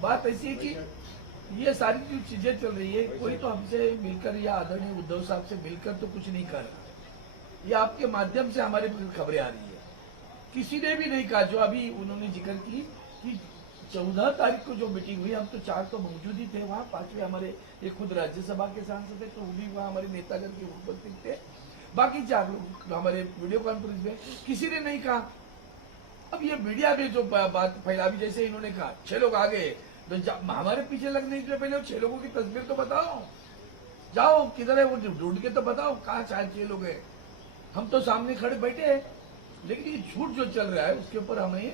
बात ऐसी है कि ये सारी जो चीजें चल रही है, कोई तो हमसे मिलकर या आदरणीय उद्धव साहब से मिलकर तो कुछ नहीं कर रहा। ये आपके माध्यम से हमारे पास खबरें आ रही है। किसी ने भी नहीं कहा, जो अभी उन्होंने जिक्र की कि 14 तारीख को जो मीटिंग हुई, हम तो 4 तो मौजूद ही थे वहां, 5वें हमारे ये खुद राज्यसभा के सांसद थे तो वो भी वहां हमारे नेतागण के उपस्थित थे, बाकी 4 लोग हमारे वीडियो कॉन्फ्रेंस में, किसी ने नहीं कहा। अब ये मीडिया में जो बात फैला, भी जैसे इन्होंने कहा 6 लोग आ गए, तो हमारे पीछे लगने के पहले 6 लोगों की तस्वीर तो बताओ, जाओ किधर है वो ढूंढ के तो बताओ कहाँ 6 लोग हैं। हम तो सामने खड़े बैठे हैं, लेकिन ये झूठ जो चल रहा है उसके ऊपर हमें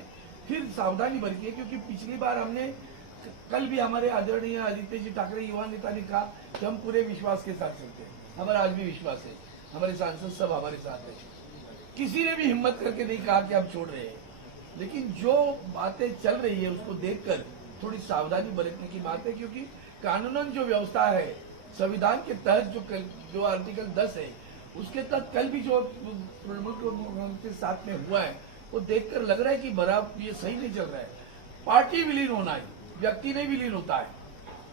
फिर सावधानी बरती है, क्योंकि पिछली बार हमने, कल भी हमारे आदरणीय आदित्य जी ठाकरे युवा नेता ने कहा कि हम पूरे विश्वास के साथ चलते हैं, हमारा आज भी विश्वास है, हमारे सांसद सब हमारे साथ है, किसी ने भी हिम्मत करके नहीं कहा कि हम छोड़ रहे हैं। लेकिन जो बातें चल रही है उसको देखकर थोड़ी सावधानी बरतने की बात है, क्योंकि कानूनन जो व्यवस्था है, संविधान के तहत जो आर्टिकल 10 है उसके तहत कल भी जो तृणमूल के साथ में हुआ है वो देखकर लग रहा है कि बराबर ये सही नहीं चल रहा है। पार्टी विलीन होना है, व्यक्ति नहीं विलीन होता है,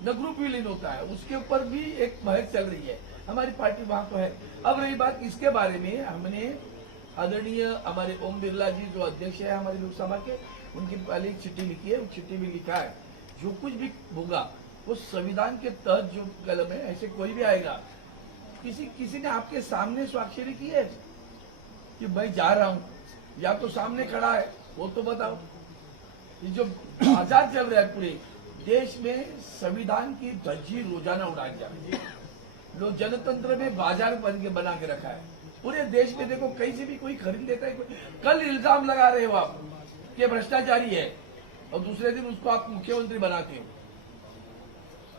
न ग्रुप विलीन होता है, उसके ऊपर भी एक बहस चल रही है। हमारी पार्टी वहां तो है। अब रही बात इसके बारे में, हमने आदरणीय हमारे ओम बिरला जी जो अध्यक्ष है हमारी लोकसभा के, उनकी पहले एक चिट्ठी लिखी है, उस चिट्ठी में लिखा है जो कुछ भी होगा वो संविधान के तहत जो कलम है, ऐसे कोई भी आएगा, किसी ने आपके सामने स्वाक्षरी की है कि मैं जा रहा हूं, या तो सामने खड़ा है वो तो बताओ। ये जो बाजार चल रहा है पूरे देश में, संविधान की धज्जी रोजाना उड़ाई जा रही है, लोग जनतंत्र में बाजार बना के रखा है पूरे देश में। देखो कहीं से भी कोई खरीद लेता है, कल इल्जाम लगा रहे हो आप कि भ्रष्टाचारी है और दूसरे दिन उसको आप मुख्यमंत्री बनाते हो,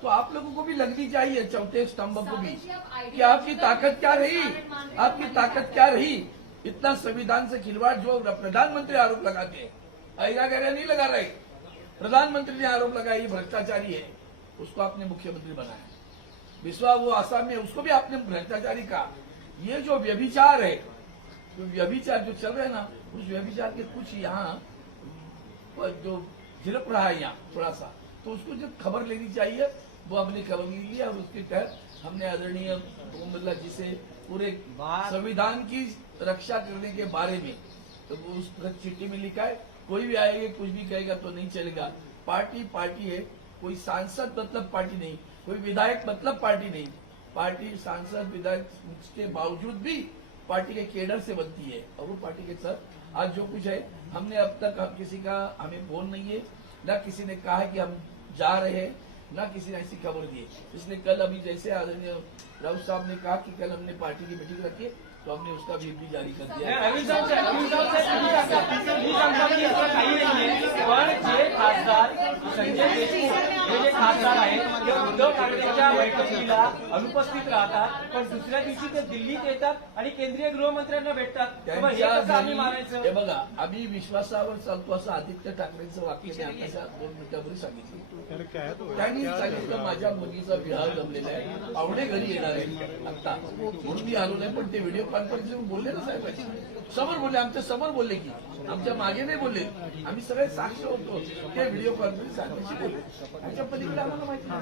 तो आप लोगों को भी लगनी चाहिए चौथे स्तंभ को भी कि आपकी ताकत क्या रही, आपकी ताकत क्या रही। इतना संविधान से खिलवाड़ जो प्रधानमंत्री आरोप लगाते हैं, ऐसा कह रहे नहीं लगा रहे, प्रधानमंत्री ने आरोप लगाया ये भ्रष्टाचारी है, उसको आपने मुख्यमंत्री बनाया। विश्वा वो आसाम में, उसको भी आपने भ्रष्टाचारी कहा। ये जो व्यभिचार है, जो व्यभिचार जो चल रहा है ना, उस व्यभिचार के कुछ यहाँ जो झिड़प रहा है यहाँ थोड़ा सा, तो उसको जो खबर लेनी चाहिए वो हमने खबर ली है, और उसके तहत हमने आदरणीय ओम बिरला जी से पूरे संविधान की रक्षा करने के बारे में तो उस चिट्ठी में लिखा है। कोई भी आएगा कुछ भी कहेगा तो नहीं चलेगा। पार्टी पार्टी है, कोई सांसद मतलब पार्टी नहीं, कोई विधायक मतलब पार्टी नहीं। पार्टी सांसद विधायक के बावजूद भी पार्टी के केडर से बनती है, और वो पार्टी के साथ आज जो कुछ है, हमने अब तक किसी का हमें फोन नहीं है, न किसी ने कहा है कि हम जा रहे हैं, ना किसी ने ऐसी खबर दी। इसलिए कल अभी जैसे आदरणीय राउत साहब ने कहा कि कल हमने पार्टी की मीटिंग रखी है, तो हमने उसका भी जारी कर दिया है। संजय देशमुख हे जे खासदार आहेत ते उद्धव ठाकरेंच्या बैठकीला अनुपस्थित राहतात, पण दुसऱ्या दिवशी ते दिल्लीत येतात आणि केंद्रीय गृहमंत्र्यांना भेटतात। आम्ही मानायचं, हे बघा, आम्ही विश्वासावर चालतो असं आदित्य ठाकरेंचं वाक्य मी आताच्या 2 मिनिटांपूर्वी सांगितलं। त्यांनी सांगितलं माझ्या मुलीचा विवाह जमलेला आहे, पाहुणे घरी येणार आहे आता, म्हणून मी आलो नाही, पण ते व्हिडिओ कॉन्फरन्सिंग बोलले ना साहेब, समोर बोलले, आमच्या समोर बोलले, की आमच्या मागे नाही बोलले, आम्ही सगळे साक्ष होतो ते व्हिडिओ कॉन्फरन्स आमच्याशी बोलले, ह्याच्या पलीकडे आम्हाला माहिती नाही।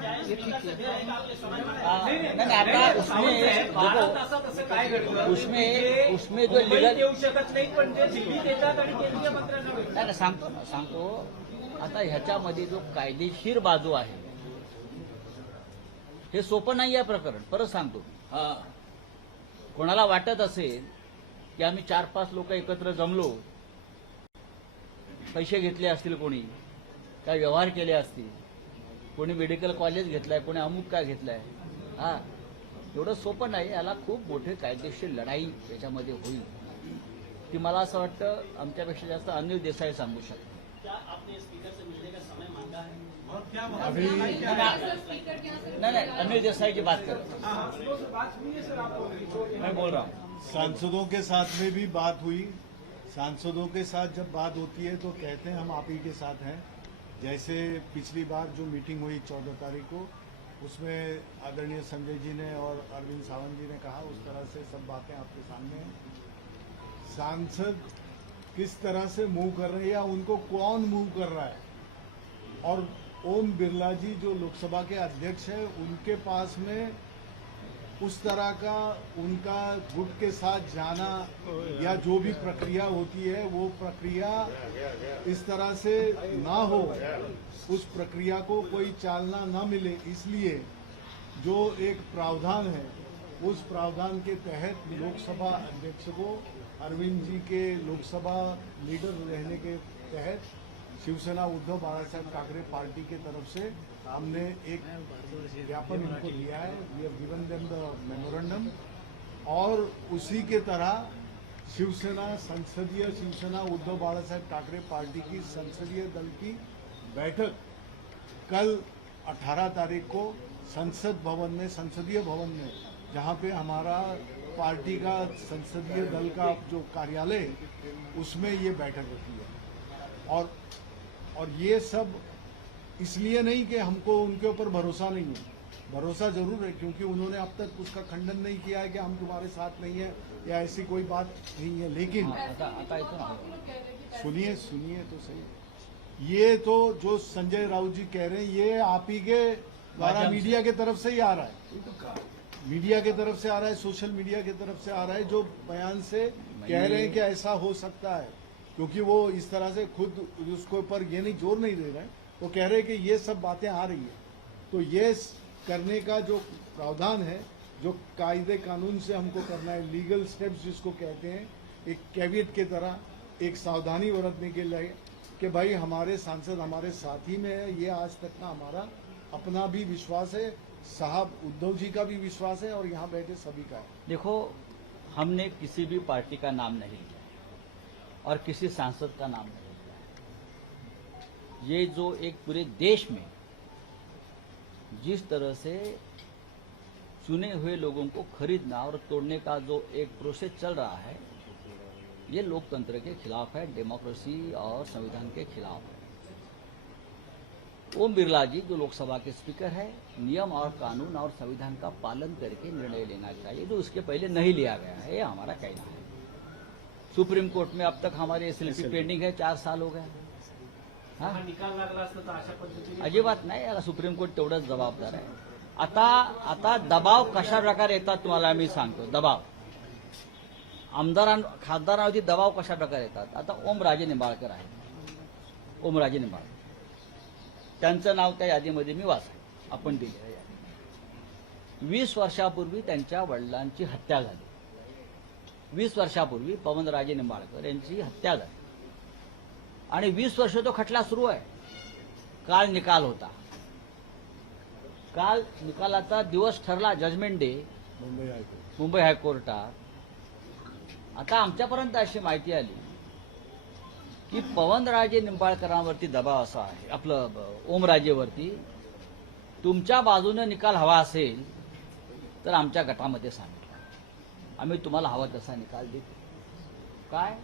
उसमें जो लीगल येऊ शकत नाही, पण ते दिल्लीत येतात आणि केंद्रीय मंत्र्यांना भेटतात। सांगतो आता ह्याच्यामध्ये जो कायदेशीर बाजू आहे हे सोपं नाही आहे प्रकरण। परत सांगतो, कोणाला वाटत असेल की आम्ही 4-5 लोक एकत्र जमलो, पैसे घेतले असतील, कोणी काय व्यवहार केले असतील, कोणी मेडिकल कॉलेज घेतलाय, कोणी अमुक काय घेतलाय, एवढं सोपं नाही। याला खूप मोठी कायदेशीर लढाई याच्यामध्ये होईल, ती मला असं वाटतं आमच्यापेक्षा जास्त अनिल देसाई सांगू शकतो। नहीं, अनिल देसाई की बात कर, मैं बोल रहा हूँ। सांसदों के साथ में भी बात हुई। सांसदों के साथ जब बात होती है तो कहते हैं हम आप ही के साथ हैं। जैसे पिछली बार जो मीटिंग हुई 14 तारीख को, उसमें आदरणीय संजय जी ने और अरविंद सावंत जी ने कहा, उस तरह से सब बातें आपके सामने हैं। सांसद किस तरह से मूव कर रहे हैं या उनको कौन मूव कर रहा है, और ओम बिरला जी जो लोकसभा के अध्यक्ष हैं, उनके पास में उस तरह का उनका गुट के साथ जाना या जो भी प्रक्रिया होती है वो प्रक्रिया इस तरह से ना हो, उस प्रक्रिया को कोई चालना ना मिले, इसलिए जो एक प्रावधान है उस प्रावधान के तहत लोकसभा अध्यक्ष को अरविंद जी के लोकसभा लीडर रहने के तहत शिवसेना उद्धव बाला साहब ठाकरे पार्टी के तरफ से हमने एक ज्ञापन इनको दिया है, we have given them the memorandum. और उसी के तरह शिवसेना उद्धव बाला साहब ठाकरे पार्टी की संसदीय दल की बैठक कल 18 तारीख को संसदीय भवन में जहां पे हमारा पार्टी का संसदीय दल का जो कार्यालय है उसमें ये बैठक होती है। और ये सब इसलिए नहीं कि हमको उनके ऊपर भरोसा नहीं है, भरोसा जरूर है, क्योंकि उन्होंने अब तक उसका खंडन नहीं किया है कि हम तुम्हारे साथ नहीं है या ऐसी कोई बात नहीं है। लेकिन सुनिए तो सही, ये तो जो संजय राउत जी कह रहे हैं ये आप ही के द्वारा मीडिया की तरफ से ही आ रहा है, मीडिया की तरफ से आ रहा है, सोशल मीडिया की तरफ से आ रहा है, जो बयान से कह रहे हैं कि ऐसा हो सकता है, क्योंकि वो इस तरह से खुद उसके ऊपर ये नहीं जोर नहीं दे रहे हैं, वो कह रहे हैं कि ये सब बातें आ रही है। तो ये करने का जो प्रावधान है, जो कायदे कानून से हमको करना है, लीगल स्टेप्स जिसको कहते हैं, एक कैवियट की तरह एक सावधानी बरतने के लिए कि भाई हमारे सांसद हमारे साथ ही में है, ये आज तक का हमारा अपना भी विश्वास है, साहब उद्धव जी का भी विश्वास है और यहाँ बैठे सभी का है। देखो, हमने किसी भी पार्टी का नाम नहीं लिया और किसी सांसद का नाम नहीं लिया। ये जो एक पूरे देश में जिस तरह से चुने हुए लोगों को खरीदना और तोड़ने का जो एक प्रोसेस चल रहा है, ये लोकतंत्र के खिलाफ है, डेमोक्रेसी और संविधान के खिलाफ है। ओम बिरला जी जो लोकसभा के स्पीकर है, नियम और कानून और संविधान का पालन करके निर्णय लेना चाहिए, जो उसके पहले नहीं लिया गया है, ये हमारा कहना है। सुप्रीम कोर्ट में अब तक हमारी एसएलपी पेंडिंग है, 4 साल हो गए। हाँ, निकाल लागला असता तर अशा पद्धतीने अजिबात नाही, याला सुप्रीम कोर्ट तेवढंच जबाबदार आहे। आता दबाव कशा प्रकारे येतात तुम्हाला मी सांगतो। दबाव खासदारांवरती दबाव कशा प्रकारे येतात। आता ओमराजे निंबाळकर आहे, ओमराजे निंबाळकर, त्यांचं नाव त्या यादीमध्ये मी वाचलं, आपण दिलेल्या यादीत। 20 वर्षापूर्वी त्यांच्या वडिलांची हत्या झाली। 20 वर्षापूर्वी पवनराजे निंबाळकर यांची हत्या झाली आणि 20 वर्ष तो खटला सुरू आहे। काल निकाल होता, काल निकालाचा दिवस ठरला, जजमेंट डे मुंबई हायकोर्टात। आता आमच्यापर्यंत अशी माहिती आली की पवनराजे निंबाळकरांवरती दबाव असा आहे, आपलं ओमराजेवरती, तुमच्या बाजूने निकाल हवा असेल तर आमच्या गटामध्ये सांगितलं, आम्ही तुम्हाला हवा तसा निकाल देतो। काय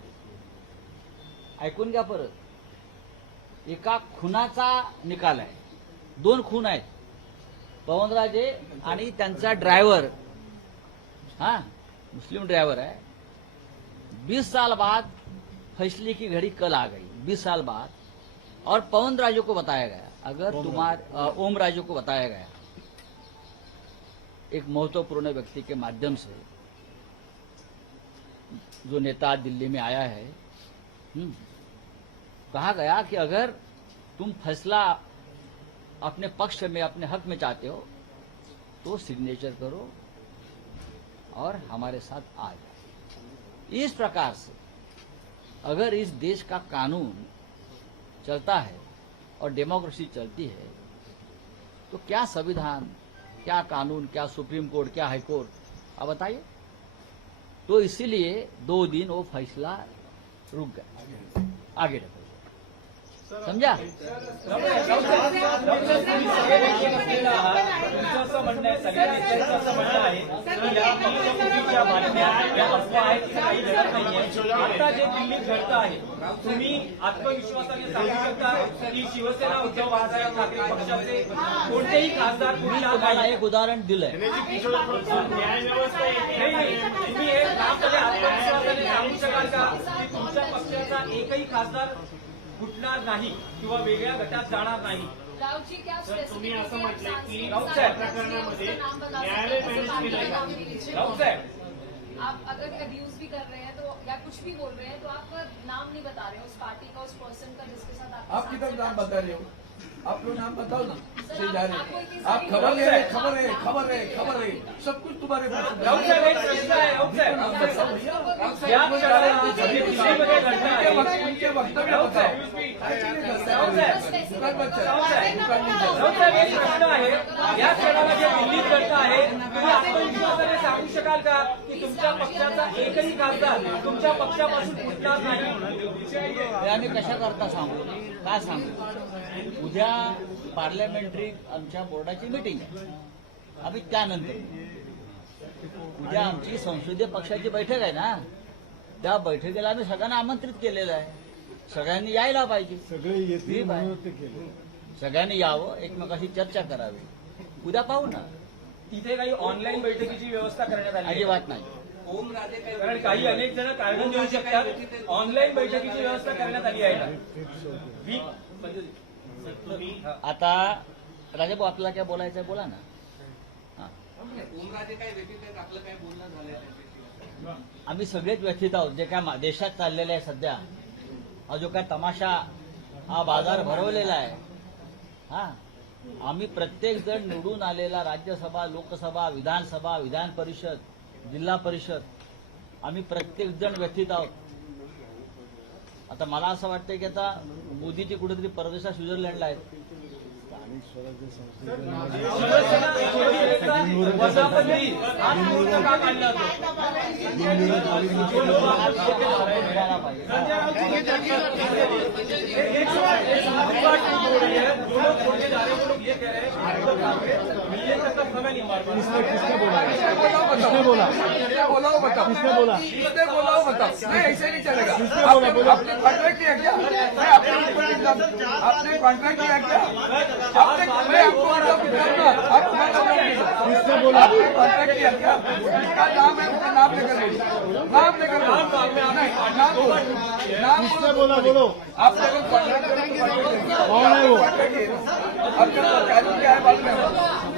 ऐकून घ्या परत, एका खुनाचा निकाल आहे, 2 खून आहेत, पवनराजे आणि त्यांचा ड्रायव्हर, हाँ मुस्लिम ड्राइवर है। 20 साल बाद फैसले की घड़ी कल आ गई, 20 साल बाद, और पवनराजे को बताया गया, अगर ओमराजे को बताया गया एक महत्वपूर्ण व्यक्ति के माध्यम से, जो नेता दिल्ली में आया है, कहा गया कि अगर तुम फैसला अपने पक्ष में, अपने हक में चाहते हो तो सिग्नेचर करो और हमारे साथ आ जाओ। इस प्रकार से अगर इस देश का कानून चलता है और डेमोक्रेसी चलती है तो क्या संविधान, क्या कानून, क्या सुप्रीम कोर्ट, क्या हाई कोर्ट, आप बताइए। तो इसीलिए 2 दिन वो फैसला रुक गया, आगे ढका, समझा। तुमचं असं म्हणणं आहे, सगळ्या नेत्यांचं असं म्हणणं आहे की या चुकीच्या बातम्या, या अफवा आहेत, काही घडत नाहीये। आता जे दिल्लीत घडतं आहे, तुम्ही आत्मविश्वासाने सांगू शकता की शिवसेना उद्धव बाळासाहेब ठाकरे पक्षाचे कोणतेही खासदार मी तुम्हाला एक उदाहरण दिलंय, नाही, तुम्ही हे ठामपणे आत्मविश्वासाने सांगू शकाल का की तुमच्या पक्षाचा एकही खासदार फुटणार नाही किंवा वेगळ्या गटात जाणार नाही. राऊतजी क्या तुम्ही असं म्हटलं की राऊत या साहेब. प्रकरणामध्ये न्यायालय मॅनेज केलं जातं. राऊत साहेब, आप अगर अब्यूज भी कर रहे हैं तो या कुछ भी बोल रहे हैं तो आप नाम नहीं बता रहे हो उस पार्टी का, उस पर्सन का जिसके साथ आप किधर नाम बता रहे हो? आप लोग नाम बताओ ना। सर, से जा रहे आपको हैं। इतनी आप सारी- खबर ले रहे हैं, खबर है, खबर है, खबर है, सब कुछ तुम्हारे पास है। राऊत साहेब, एक प्रश्न आहे. राऊत साहेब, आप बताओ भैया। या क्षणाला अभी दिल्लीमध्ये घडना आहे. उनके वक्तव्य राऊत बताओ। साहेब, Actually करता है। राऊत साहेब. दुकान बंद कर। राऊत साहेब. दुकान नहीं चल। राऊत साहेब, एक प्रश्न आहे. या क्षणाला जे दिल्लीत घडतं आहे, तुम्ही आत्मविश्वासाने सांगू शकाल का की तुमच्या पक्षाचा एकही खासदार तुमच्या पक्षापासून फुटणार नाही? हे आम्ही कशा करता सांगू, काय सांगू? उद्या पार्लमेंटरी आमच्या बोर्डाची मीटिंग आहे. आम्ही त्यानंतर उद्या आमची संसदीय पक्षाची बैठक आहे ना, त्या बैठकीला आम्ही सगळ्यांना आमंत्रित केलेलं आहे. सगळ्यांनी यायला पाहिजे. सगळे येतील ठीक आहे. म्हणून ते केलं. सगळ्यांनी यावं, एकमेकाशी चर्चा करावी. उद्या पाहू ना, तिथे काही ऑनलाईन बैठकीची व्यवस्था करण्यात आली आहे. अजिबात नाही. कारण काही अनेक जण कारण देऊ शकतात. ऑनलाईन बैठकीची व्यवस्था करण्यात आली आहे का? आता राजाभाऊ आपल्याला काय बोलायचं आहे बोला ना. हा. आम्ही सगळेच व्यथित आहोत. जे काय देशात चाललेलं आहे सध्या, हा जो काय तमाशा, हा बाजार भरवलेला आहे. हा, आम्ही प्रत्येक जण निवडून आलेला राज्यसभा, लोकसभा, विधानसभा, विधान परिषद, जिल्हा परिषद, आम्ही प्रत्येक जण व्यथित आहोत. आता मला असं वाटतंय की आता मोदीची कुठेतरी परदेशात स्वित्झर्लंडला आहेत. स्थानिक स्वराज्य संस्थेमध्ये वजाबंदी आज मोर्चा का काढला होता? करायला पाहिजे. एक सवाल हो रही है, जो लोग छोड़ने जा रहे हैं वो लोग ये कह रहे हैं कि मिलने तक समय नहीं मार पा रहे। किसने बोला? किसने बोला? किसने बोला वो बताओ। किसने बोला? किसने बोला वो बताओ। नहीं, ऐसे नहीं चलेगा। किसने बोला? बोलो। आपने कॉन्ट्रैक्ट किया क्या? मैं आपने कॉन्ट्रैक्ट किया क्या? मैं आपको मतलब बताऊंगा। आप किसने बोला? आपने कॉन्ट्रैक्ट किया क्या? उसका नाम है, उसका नाम लेकर बोलो। नाम लेकर बोलो। नाम बोलो। नाम किसने बोला? बोलो। आप लोग कॉन्ट्रैक्ट करेंगे। कौन है वो? अब क्या है मालूम है?